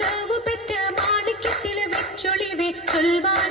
മാണിക്കാവ് പെറ്റ മാണിക്യത്തിലെ വെച്ചൊളിവെ ചൊൽവാൻ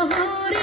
हर